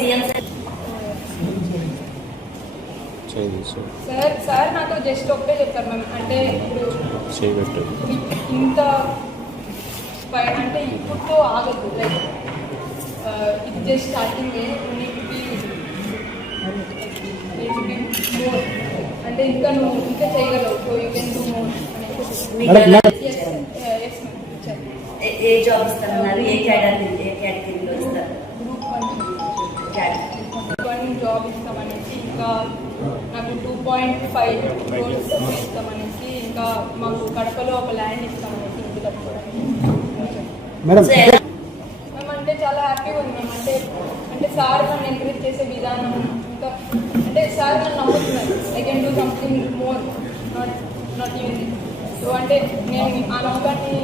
CM sir నాకు just ఒకటే చెప్తారు మ్యామ్, అంటే ఇప్పుడు ఇంత అంటే ఇప్పుడుతో ఆగదు, లైక్ ఇది జస్ట్ స్టార్టింగ్ మోర్, అంటే ఇంకా నువ్వు ఇంకా చేయగలవు, so you can do more. ఏ జాబ్ ఇస్తారన్నారు? ఏ కేటగిరీలో ఇస్తారు? గ్రూప్ 1 జాబ్ ఇస్తామనేసి, ఇంకా నాకు 2.5 crores ఇస్తామనేసి, ఇంకా మాకు కడపలో ఒక ల్యాండ్ ఇస్తామనేసి ఇంటి కట్టుకోవడానికి. మేము అంటే చాలా హ్యాపీగా ఉంది మ్యామ్, అంటే సార్ నన్ను ఎంకరేజ్ చేసే విధానం, ఇంకా అంటే సార్ నన్ను నమ్ముతున్నారు I can do something more, not even. So అంటే నేను ఆ నమ్మకాన్ని